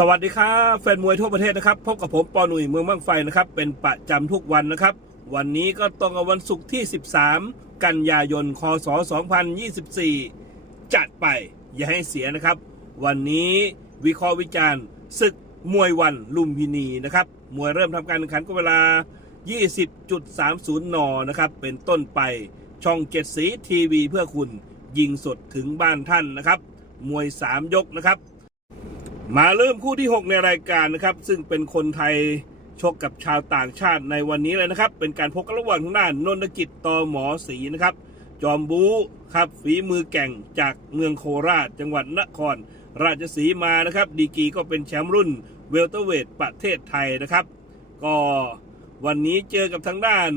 สวัสดีครับแฟนมวยทั่วประเทศนะครับพบกับผมปอหนุ่ยเมืองบ้างไฟนะครับเป็นประจำทุกวันนะครับ วันนี้ก็ตรงกับวันศุกร์ที่ 13 กันยายนคศ2024 จัดไปอย่าให้เสียนะครับ วันนี้วิเคราะห์วิจารณ์ศึกมวยวันลุมพินีนะครับมวยเริ่มทำการแข่งขันก็เวลา 20.30 นนะครับเป็นต้นไปช่องเจ็ดสีทีวีเพื่อคุณยิงสดถึงบ้านท่านนะครับ มวย 3 ยกนะครับ มาเริ่มคู่ที่ 6 ในรายการนะครับ ซึ่งเป็นคนไทยชกกับชาวต่างชาติในวันนี้เลยนะครับ เป็นการพบกันระหว่างทางด้านนนทกิจตอหมอศรีนะครับ จอมบูครับฝีมือแก่งจากเมืองโคราช จังหวัดนคร ราชสีมานะครับ ดีกีก็เป็นแชมป์รุ่นเวลเตอร์เวทประเทศไทยนะครับ ก็วันนี้เจอกับทางด้าน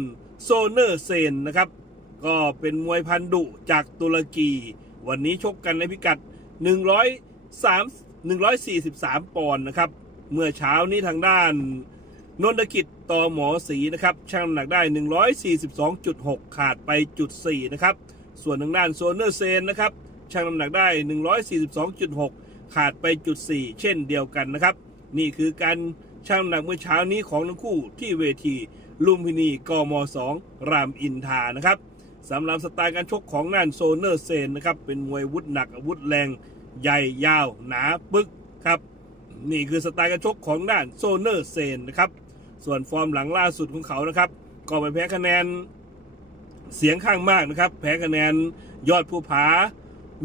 โซเนอร์เซนนะครับ ก็เป็นมวยพันดุจากตุรกี วันนี้ชกกันในพิกัด 103 143 ปอนด์นะครับ เมื่อเช้านี้ทางด้านนนทกิจต่อหมอสีนะครับช่างน้ำหนักได้ 142.6 ขาดไปจุด4นะครับ ส่วนทางด้านโซเนอร์เซนนะครับช่างน้ำหนักได้ 142.6 ขาดไปจุด4เช่นเดียวกันนะครับ นี่คือการช่างน้ำหนักเมื่อเช้านี้ของทั้งคู่ที่เวทีลุมพินีกม2รามอินทานะครับสำหรับสไตล์การชกของน่านโซเนอร์เซนนะครับเป็นมวยวุธหนักอาวุธแรง ใหญ่ยาวหนาปึกครับ นี่คือสไตล์การชกของด้านโซเนอร์เซนนะครับ ส่วนฟอร์มหลังล่าสุดของเขานะครับ ก็ไปแพ้คะแนนเสียงข้างมากนะครับ แพ้คะแนนยอดผู้ผา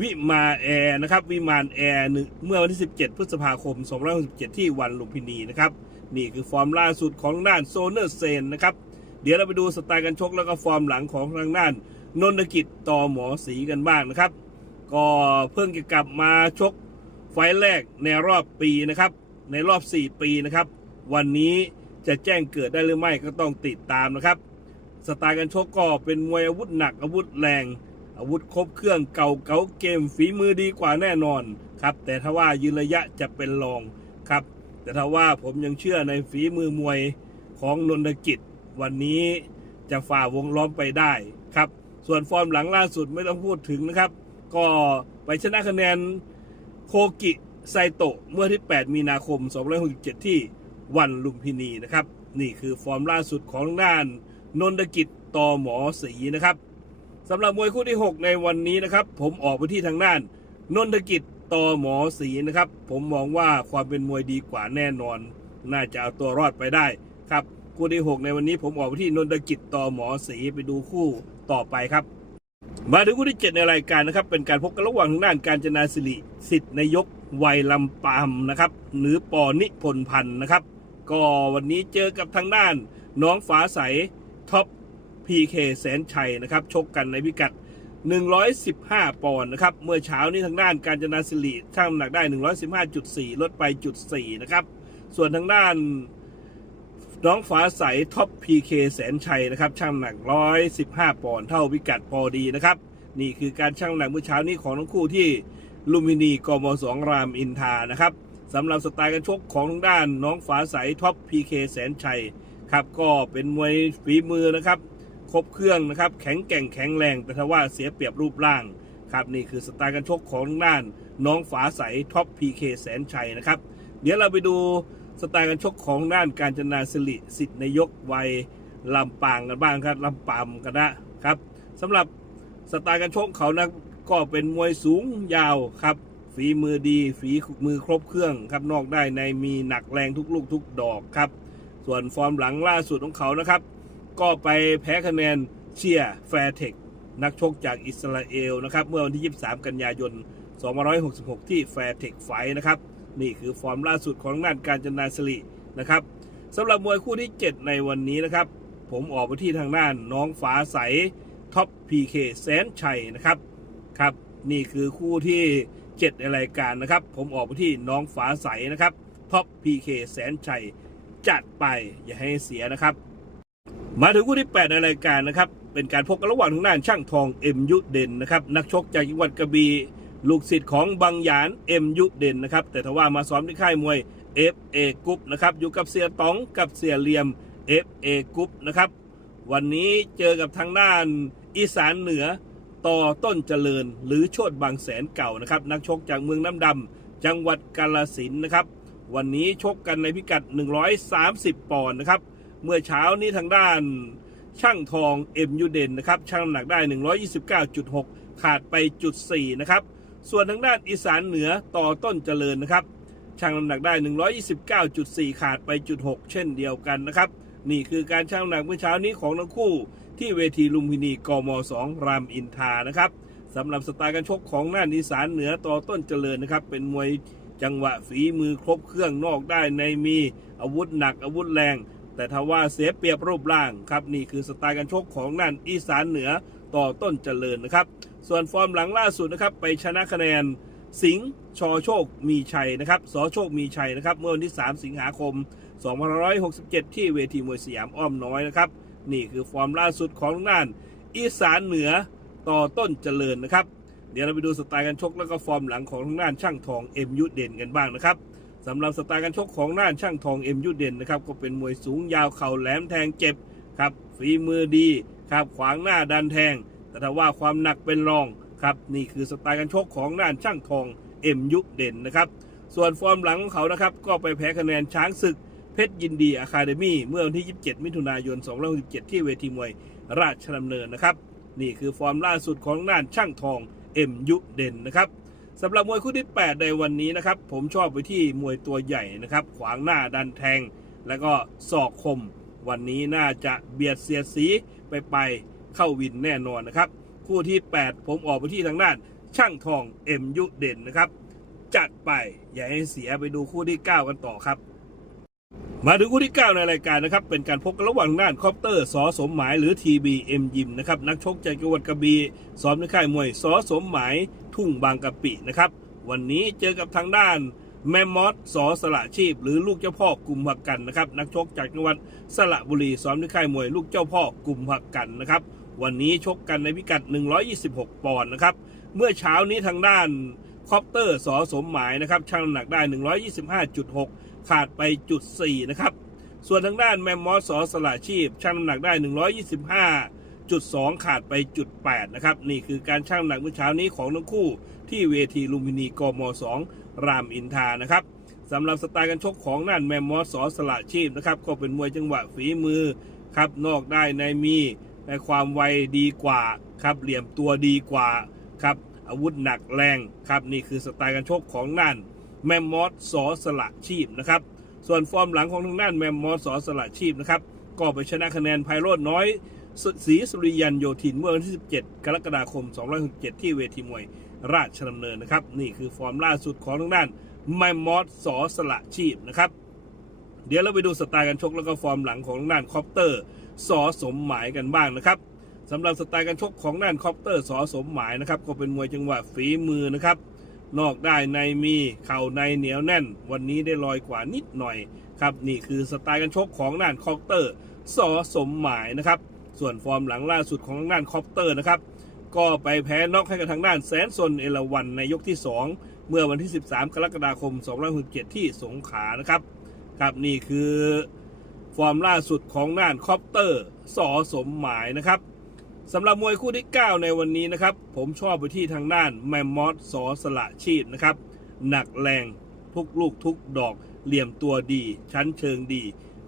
วิมาแอร์นะครับ วิมานแอร์เมื่อวันที่ 17 พฤษภาคม 2567 ที่วันลุมพินีนะครับ นี่คือฟอร์มล่าสุดของด้านโซเนอร์เซนนะครับ เดี๋ยวเราไปดูสไตล์การชกแล้วก็ฟอร์มหลังของทางด้านนนทกิจต่อหมอสีกันบ้างนะครับ ก็เพิ่งจะกลับมาชกไฟแรกในรอบปีนะครับ ในรอบ 4 ปีนะครับ วันนี้จะแจ้งเกิดได้หรือไม่ก็ต้องติดตามนะครับ สไตล์การชกก็เป็นมวยอาวุธหนักอาวุธแรง อาวุธครบเครื่องเก่าเก๋าเกมฝีมือดีกว่าแน่นอนครับแต่ถ้าว่ายืนระยะจะเป็นรองครับ แต่ถ้าว่าผมยังเชื่อในฝีมือมวยของนนทกิจ วันนี้จะฝ่าวงล้อมไปได้ครับ ส่วนฟอร์มหลังล่าสุดไม่ต้องพูดถึงนะครับ ก็ไปชนะคะแนนโคกิไซโตะเมื่อที่ 8 มีนาคม 2567 ที่วันลุมพินีนะครับ นี่คือฟอร์มล่าสุดของทางด้านนนทกิจต่อหมอสีนะครับสำหรับมวยคู่ที่ 6 ในวันนี้นะครับ ผมออกไปที่ทางด้านนนทกิจต่อหมอสีนะครับ ผมมองว่าความเป็นมวยดีกว่าแน่นอน น่าจะเอาตัวรอดไปได้ครับคู่ที่ 6 ในวันนี้ผมออกไปที่นนทกิจต่อหมอสีไปดูคู่ต่อไปครับ มาถึงคู่ที่ 7 ในรายการนะครับ เป็นการพบกันระหว่างทางด้านการจนาสิริสิทธิ์นายกวัยลำปามนะครับ หรือปอนิพนพันธ์นะครับ ก็วันนี้เจอกับทางด้านน้องฟ้าใสท็อปพีเคแสนชัยนะครับ ชกกันในพิกัด 115 ปอนด์นะครับ เมื่อเช้านี้ทางด้านการจนาสิริช่างน้ำหนักได้ 115.4 ลดไปจุด4นะครับ ส่วนทางด้าน น้องฟ้าใสท็อปพีเคแสนชัยนะครับช่างหนัก 115 ปอนด์เท่าพิกัดพอดีนะครับ นี่คือการช่างหนักเมื่อเช้านี้ของทั้งคู่ที่ลุมพินีกมสองรามอินทานะครับสำหรับสไตล์การชกของทางด้านน้องฟ้าใสท็อปพีเคแสนชัยครับก็เป็นมวยฝีมือนะครับ ครบเครื่องนะครับ แข็งแกร่งแข็งแรงแต่ถ้าว่าเสียเปรียบรูปร่างครับนี่คือสไตล์การชกของทางด้านน้องฟ้าใสท็อปพีเคแสนชัยนะครับ เดี๋ยวเราไปดู สไตล์การชกของด้านการจนาสิริสิทธิ์นายกวัยลำปางกันบ้างครับลำปามกันนะครับสำหรับสไตล์การชกเขานะก็เป็นมวยสูงยาวครับฝีมือดีฝีมือครบเครื่องครับนอกได้ในมีหนักแรงทุกลูกทุกดอกครับ ส่วนฟอร์มหลังล่าสุดของเขานะครับ ก็ไปแพ้คะแนนเชียร์แฟร์เทคนักชกจากอิสราเอลนะครับ เมื่อวันที่ 23 กันยายน 2566 ที่แฟร์เทคไฟนะครับ นี่คือฟอร์มล่าสุดของนันการจนาสิรินะครับสำหรับมวยคู่ที่ 7 ในวันนี้นะครับ ผมออกไปที่ทางด้านน้องฟ้าใสท็อปพีเคแสนชัยนะครับครับ นี่คือคู่ที่ 7 ในรายการนะครับ ผมออกไปที่น้องฟ้าใสนะครับท็อปพีเคแสนชัยจัดไปอย่าให้เสียนะครับ มาถึงคู่ที่ 8 ในรายการนะครับ เป็นการพบกันระหว่างทางด้านช่างทองเอ็มยุเด่นนะครับนักชกจากจังหวัดกระบี่ ลูกศิษย์ของบางหยานเอ็มยุเด่นนะครับ แต่ทว่ามาซ้อมที่ค่ายมวย FA กรุ๊ปนะครับ อยู่กับเสียต๋องกับเสียเหลียม FA กรุ๊ปนะครับ วันนี้เจอกับทางด้านอีสานเหนือต่อต้นเจริญ หรือโชดบางแสนเก่านะครับ นักชกจากเมืองน้ำดำจังหวัดกาลสินนะครับ วันนี้ชกกันในพิกัด 130 ปอนด์นะครับ เมื่อเช้านี้ทางด้านช่างทองเอ็มยูเดนนะครับช่างน้ำหนักได้ 129.6 ขาดไปจุด4นะครับ ส่วนทางด้านอีสานเหนือต่อต้นเจริญนะครับช่างน้ำหนักได้ 129.4 ขาดไปจุด6เช่นเดียวกันนะครับ นี่คือการช่างน้ำหนักเมื่อเช้านี้ของทั้งคู่ ที่เวทีลุมพินีกม 2 รามอินทานะครับสำหรับสไตล์การชกของน่านอีสานเหนือต่อต้นเจริญนะครับ เป็นมวยจังหวะฝีมือครบเครื่องนอกได้ในมีอาวุธหนักอาวุธแรง แต่ถ้าว่าเสียเปรียบรูปร่างครับนี่คือสไตล์การชกของน่านอีสานเหนือต่อต้นเจริญนะครับ ส่วนฟอร์มหลังล่าสุดนะครับไปชนะคะแนนสิงห์ชอโชคมีชัยนะครับสอโชคมีชัยนะครับเมื่อวันที่ 3 สิงหาคม2567 ที่เวทีมวยสยามอ้อมน้อยนะครับนี่คือฟอร์มล่าสุดของทางด้านอีสานเหนือต่อต้นเจริญนะครับ เดี๋ยวเราไปดูสไตล์การชกแล้วก็ฟอร์มหลังของทางด้านช่างทองเอ็มยุเด่นกันบ้างนะครับสำหรับสไตล์การชกของด้านช่างทองเอ็มยุเด่นนะครับก็เป็นมวยสูงยาวเข่าแหลมแทงเจ็บครับฝีมือดีครับขวางหน้าดันแทง แต่ถ้าว่าความหนักเป็นรองครับนี่คือสไตล์การชกของด้านช่างทองเอ็มยุเด่นนะครับส่วนฟอร์มหลังของเขานะครับก็ไปแพ้คะแนนช้างศึกเพชรยินดีอะคาเดมี่เมื่อวันที่ 27 มิถุนายน 2567 ที่เวทีมวยราชดำเนินนะครับนี่คือฟอร์มล่าสุดของน่านช่างทองเอ็มยุเด่นนะครับสำหรับมวยคู่ที่ 8 ในวันนี้นะครับผมชอบไปที่มวยตัวใหญ่นะครับขวางหน้าดันแทง แล้วก็ศอกคม วันนี้น่าจะเบียดเสียดสีไปไป เข้าวินแน่นอนนะครับ คู่ที่ 8 ผมออกไปที่ทางด้านช่างทองเอ็มยุเด่นนะครับ จัดไปอย่าให้เสียไปดูคู่ที่ 9 กันต่อครับ มาถึงคู่ที่ 9 ในรายการนะครับ เป็นการพบกันระหว่างด้านคอปเตอร์สอสมหมายหรือ TBM ยิมนะครับนักชกจากจังหวัดกระบี่ซ้อมในค่ายมวยสอสมหมายทุ่งบางกะปินะครับวันนี้เจอกับทางด้านแมมมอสสอสละชีพ หรือลูกเจ้าพ่อกลุ่มหักกันนะครับ นักชกจากจังหวัดสระบุรีซ้อมในค่ายมวยลูกเจ้าพ่อกลุ่มหักกันนะครับ วันนี้ชกกันในพิกัด 126 ปอนด์นะครับ เมื่อเช้านี้ทางด้านคอปเตอร์สอสมหมายนะครับชั่งน้ำหนักได้ 125.6 ขาดไปจุด4นะครับ ส่วนทางด้านแมมมอสสอสละชีพชั่งน้ำหนักได้ 125.2 ขาดไปจุด8นะครับ นี่คือการชั่งน้ำหนักเมื่อเช้านี้ของทั้งคู่ที่เวทีลุมพินีกม 2 รามอินทานะครับสำหรับสไตล์การชกของนั่นแมมมอสสอสละชีพนะครับก็เป็นมวยจังหวะฝีมือครับนอกได้ในมี ในความไวดีกว่าครับเหลี่ยมตัวดีกว่าครับอาวุธหนักแรงครับนี่คือสไตล์การชกของนั่นแมมมอสสอสละชีพนะครับส่วนฟอร์มหลังของทางด้านแมมมอสสอสละชีพนะครับก็ไปชนะคะแนนไพโรจน้อยสศรีสุริยันโยธินเมื่อวันที่ 17 กรกฎาคม 267 ที่เวทีมวยราชดำเนินนะครับ นี่คือฟอร์มล่าสุดของทางด้านแมมมอสสอสละชีพนะครับ เดี๋ยวเราไปดูสไตล์การชกแล้วก็ฟอร์มหลังของทางด้านคอปเตอร์ สอสมหมายกันบ้างนะครับสำหรับสไตล์การชกของด้านคอปเตอร์สอสมหมายนะครับก็เป็นมวยจังหวะฝีมือนะครับ นอกได้ในมีเข่าในเหนียวแน่น วันนี้ได้ลอยกว่านิดหน่อยครับนี่คือสไตล์การชกของด้านคอปเตอร์สอสมหมายนะครับส่วนฟอร์มหลังล่าสุดของด้านคอปเตอร์นะครับก็ไปแพ้น็อกให้กับทางด้านแสนซนเอราวันในยกที่ 2 เมื่อวันที่ 13 กรกฎาคม 2567ที่สงขลานะครับครับนี่คือ ฟอร์มล่าสุดของด้านคอปเตอร์สอสมหมายนะครับสำหรับมวยคู่ที่ 9 ในวันนี้นะครับ ผมชอบไปที่ทางด้านแมมมอสสอสละชีพนะครับ หนักแรงทุกลูกทุกดอก เหลี่ยมตัวดี ชั้นเชิงดี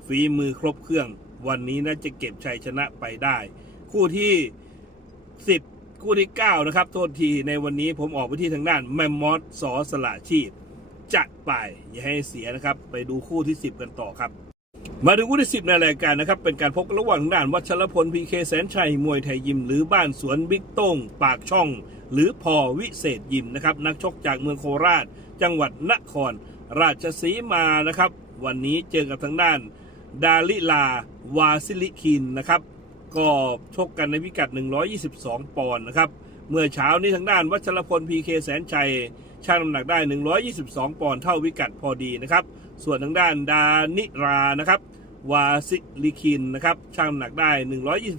ฝีมือครบเครื่อง วันนี้น่าจะเก็บชัยชนะไปได้ คู่ที่ 10 คู่ที่ 9 นะครับ โทษทีในวันนี้ผมออกไปที่ทางด้านแมมมอสสอสละชีพจัดไปอย่าให้เสียนะครับ ไปดูคู่ที่ 10 กันต่อครับ มาถึงคู่ที่10ในรายการนะครับ เป็นการพบระหว่างด้านวัชรพลพีเคแสนชัย มวยไทยยิม หรือบ้านสวนบิ๊กโต้ง ปากช่อง หรือพอวิเศษยิมนะครับ นักชกจากเมืองโคราช จังหวัดนคร ราชสีมานะครับ วันนี้เจอกับทางด้าน ดาลิลาวาซิลิคินนะครับ ก็ชกกันในพิกัด 122 ปอนด์นะครับ เมื่อเช้านี้ทางด้านวัชรพลพีเคแสนชัยช่างน้ำหนักได้ 122 ปอนด์เท่าวิกัดพอดีนะครับ ส่วนทางด้านดานิรานะครับวาซิลิคินนะครับช่างหนักได้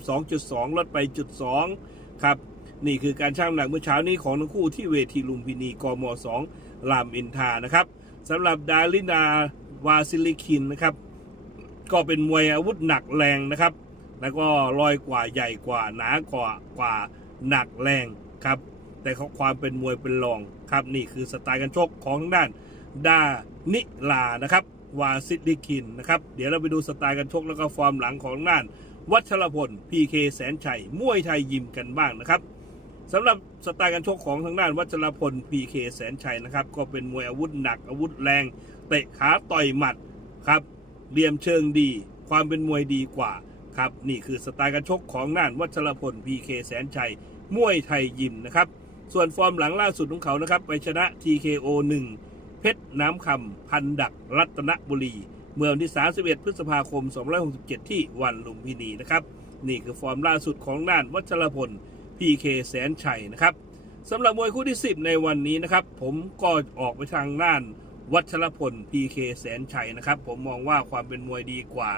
122.2 ลดไปจุด2ครับนี่คือการช่างหนักเมื่อเช้านี้ของทั้งคู่ที่เวทีลุมพินีกม2รามอินทานะครับสำหรับดาลินาวาซิลิคินนะครับก็เป็นมวยอาวุธหนักแรงนะครับ แล้วก็ลอยกว่าใหญ่กว่าหนากว่ากว่าหนักแรงครับแต่เขาความเป็นมวยเป็นรองครับนี่คือสไตล์การชกของทางด้าน ดานิลานะครับ วาซิดดิคินนะครับ เดี๋ยวเราไปดูสไตล์การชกแล้วก็ฟอร์มหลังของน่าน วัชรพลพีเคแสนชัยมวยไทยยิมกันบ้างนะครับสำหรับสไตล์การชกของทางด้านวัชรพลพีเคแสนชัยนะครับ ก็เป็นมวยอาวุธหนักอาวุธแรง เตะขาต่อยหมัดครับเหลี่ยมเชิงดี ความเป็นมวยดีกว่าครับนี่คือสไตล์การชกของน่านวัชรพลพีเคแสนชัยมวยไทยยิมนะครับ ส่วนฟอร์มหลังล่าสุดของเขานะครับ ไปชนะ TKO 1 เพชรน้ำคำพันดักรัตนบุรี เมื่อวันที่ 31 พฤษภาคม 2567 ที่วันลุมพินีนะครับ นี่คือฟอร์มล่าสุดของน่านวัชรพล PK แสนชัยนะครับสำหรับมวยคู่ที่ 10 ในวันนี้นะครับ ผมก็ออกไปทางน่านวัชรพล PK แสนชัยนะครับ ผมมองว่าความเป็นมวยดีกว่า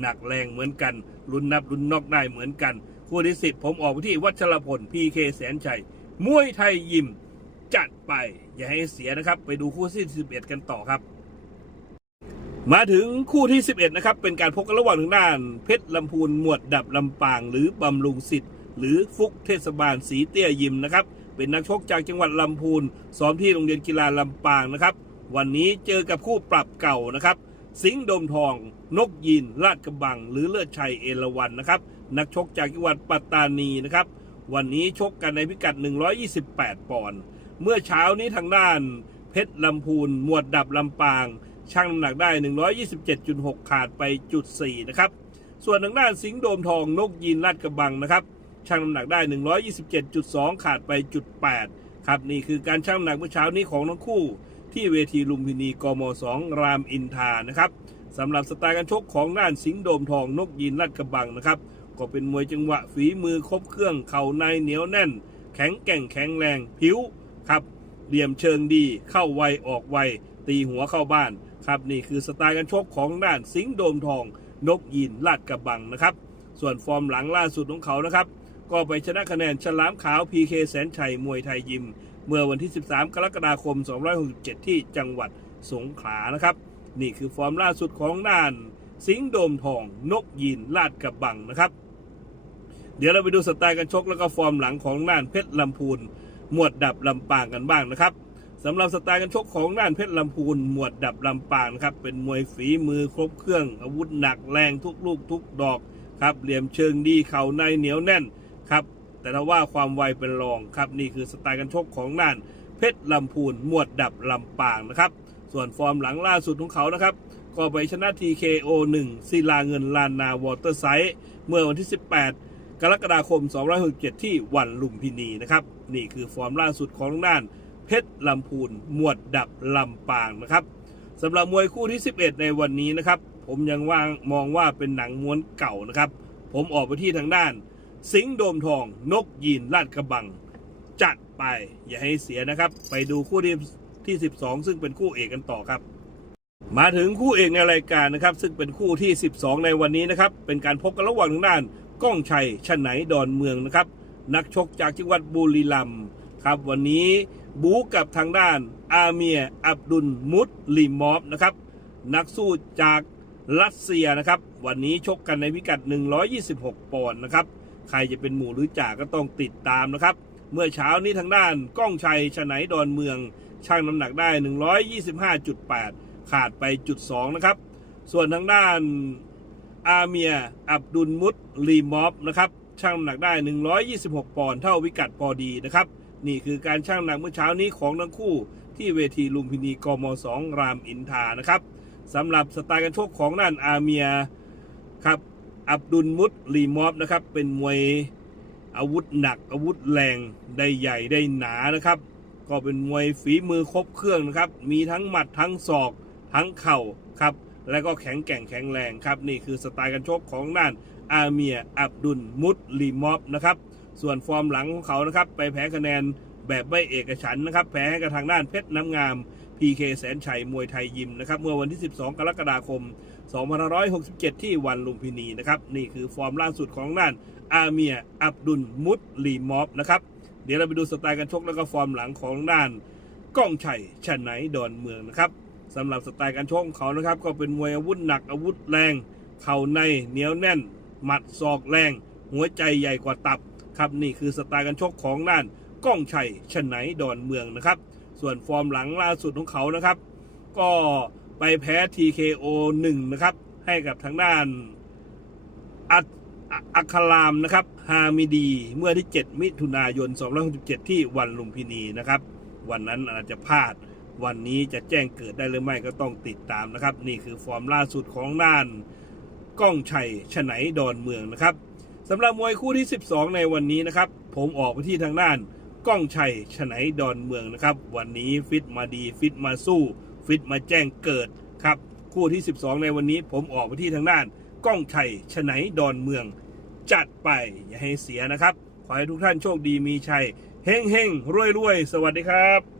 หนักแรงเหมือนกันลุ้นนับลุ้นนอกได้เหมือนกันคู่ที่ 10 ผมออกไปที่วัชรพล PK แสนชัยมวยไทยยิม จัดไป อย่าให้เสียนะครับ ไปดูคู่ที่ 11 กันต่อครับ มาถึงคู่ที่ 11 นะครับ เป็นการพบกันระหว่างทางด้าน เพชรลำพูนหมวดดับลำปาง หรือบำรุงสิทธิ์หรือฟุกเทศบาลสีเตี้ยยิมนะครับ เป็นนักชกจากจังหวัดลำพูนซ้อมที่โรงเรียนกีฬาลำปางนะครับ วันนี้เจอกับคู่ปรับเก่านะครับ สิงห์ดมทอง นกยีนลาดกระบัง หรือเลือดชัยเอราวันนะครับ นักชกจากจังหวัดปัตตานีนะครับ วันนี้ชกกันในพิกัด 128 ปอนด์ เมื่อเช้านี้ทางด้านเพชรลำพูน หมวดดับลำปางชั่งน้ำหนักได้ 127.6 ขาดไปจุด4นะครับ ส่วนทางด้านสิงห์โดมทองนกยีนลาดกระบังนะครับชั่งน้ำหนักได้ 127.2 ขาดไปจุด8ครับนี่คือการชั่งน้ำหนักเมื่อเช้านี้ของทั้งคู่ ที่เวทีลุมพินีกม2รามอินทานะครับสำหรับสไตล์การชกของด้านสิงห์โดมทองนกยีนลาดกระบังนะครับก็เป็นมวยจังหวะฝีมือครบเครื่องเข่าในเหนียวแน่น แข็งแกร่งแข็งแรงผิว ครับ เหลี่ยมเชิงดีเข้าไวออกไว ตีหัวเข้าบ้านครับนี่คือสไตล์การชกของด้านสิงห์โดมทอง นกยีนลาดกระบังนะครับ ส่วนฟอร์มหลังล่าสุดของเขานะครับ ก็ไปชนะคะแนนฉลามขาว PK แสนชัยมวยไทยยิม เมื่อวันที่ 13 กรกฎาคม 267 ที่จังหวัดสงขลานะครับ นี่คือฟอร์มล่าสุดของด้านสิงห์โดมทอง นกยีนลาดกระบังนะครับ เดี๋ยวเราไปดูสไตล์การชกแล้วก็ฟอร์มหลังของน่านเพชรลำพูน หมวดดับลำปางกันบ้างนะครับสำหรับสไตล์การชกของน่านเพชรลำพูนหมวดดับลำปางนะครับเป็นมวยฝีมือครบเครื่องอาวุธหนักแรงทุกลูกทุกดอกครับเหลี่ยมเชิงดีเข่าในเหนียวแน่นครับแต่ถ้าว่าความไวเป็นรองครับนี่คือสไตล์การชกของน่านเพชรลำพูนหมวดดับลำปางนะครับส่วนฟอร์มหลังล่าสุดของเขานะครับก็ไปชนะ TKO 1ศิลาเงินลานนาวอเตอร์ไซด์เมื่อวันที่ 18 กรกฎาคม 2567 ที่วันลุมพินีนะครับ นี่คือฟอร์มล่าสุดของทางด้าน เพชรลำพูนหมวดดับลำปางนะครับสำหรับมวยคู่ที่ 11 ในวันนี้นะครับ ผมยังว่างมองว่าเป็นหนังม้วนเก่านะครับ ผมออกไปที่ทางด้าน สิงห์โดมทอง นกยีนลาดกระบัง จัดไป อย่าให้เสียนะครับ ไปดูคู่ที่ที่ 12 ซึ่งเป็นคู่เอกกันต่อครับ มาถึงคู่เอกในรายการนะครับ ซึ่งเป็นคู่ที่ 12 ในวันนี้นะครับ เป็นการพบกันระหว่างทางด้าน ก้องชัยชไหนดอนเมืองนะครับ นักชกจากจังหวัดบุรีรัมย์ครับวันนี้บู๊กับทางด้านอาเมียอับดุลมุตลิมอฟนะครับ นักสู้จากรัสเซียนะครับ วันนี้ชกกันในพิกัด 126 ปอนด์นะครับ ใครจะเป็นหมู่หรือจ่าก็ต้องติดตามนะครับ เมื่อเช้านี้ทางด้านก้องชัยชไหนดอนเมืองชั่งน้ำหนักได้ 125.8 ขาดไปจุด2นะครับ ส่วนทางด้าน อาเมีย อับดุลมุตลีมอฟนะครับชั่งน้ำหนักได้ 126 ปอนด์เท่าวิกัดพอดีนะครับ นี่คือการชั่งหนักเมื่อเช้านี้ของทั้งคู่ ที่เวทีลุมพินีกม 2 รามอินทานะครับสำหรับสไตล์การชกของด้านอาเมียครับอับดุลมุตลีมอฟนะครับเป็นมวยอาวุธหนักอาวุธแรงได้ใหญ่ได้หนานะครับ ก็เป็นมวยฝีมือครบเครื่องนะครับ มีทั้งหมัดทั้งศอกทั้งเข่าครับ และก็แข็งแกร่งแข็งแรงครับ นี่คือสไตล์การชกของน่านอาเมียอับดุลมุตลีมอฟนะครับส่วนฟอร์มหลังของเขานะครับไปแพ้คะแนนแบบไม่เอกฉันนะครับแพ้ให้กับทางด้านเพชรน้ำงาม PK แสนชัยมวยไทยยิมนะครับเมื่อวันที่ 12 กรกฎาคม 2567 ที่วันลุมพินีนะครับนี่คือฟอร์มล่าสุดของด้านอาเมียอับดุลมุตลีมอฟนะครับเดี๋ยวเราไปดูสไตล์การชกแล้วก็ฟอร์มหลังของด้านก้องชัยชไหนดอนเมืองนะครับ สำหรับสไตล์การชกของเขานะครับ ก็เป็นมวยอาวุธหนักอาวุธแรง เข่าในเหนียวแน่น หมัดศอกแรง หัวใจใหญ่กว่าตับ ครับนี่คือสไตล์การชกของด้านก้องชัยชไหนดอนเมืองนะครับ ส่วนฟอร์มหลังล่าสุดของเขานะครับ ก็ไปแพ้ TKO 1 นะครับ ให้กับทางด้านอัดอะอัคารามนะครับฮามิดีเมื่อที่ 7 มิถุนายน 2567 ที่วันลุมพินีนะครับ วันนั้นอาจจะพลาด วันนี้จะแจ้งเกิดได้หรือไม่ก็ต้องติดตามนะครับ นี่คือฟอร์มล่าสุดของด้านก้องชัยฉไนดอนเมืองนะครับสำหรับมวยคู่ที่ 12 ในวันนี้นะครับ ผมออกไปที่ทางด้านก้องชัยฉไนดอนเมืองนะครับ วันนี้ฟิตมาดีฟิตมาสู้ ฟิตมาแจ้งเกิดครับ คู่ที่ 12 ในวันนี้ ผมออกไปที่ทางด้านก้องชัยฉไนดอนเมือง จัดไปอย่าให้เสียนะครับ ขอให้ทุกท่านโชคดีมีชัยเฮงเฮงรวยรวยสวัสดีครับ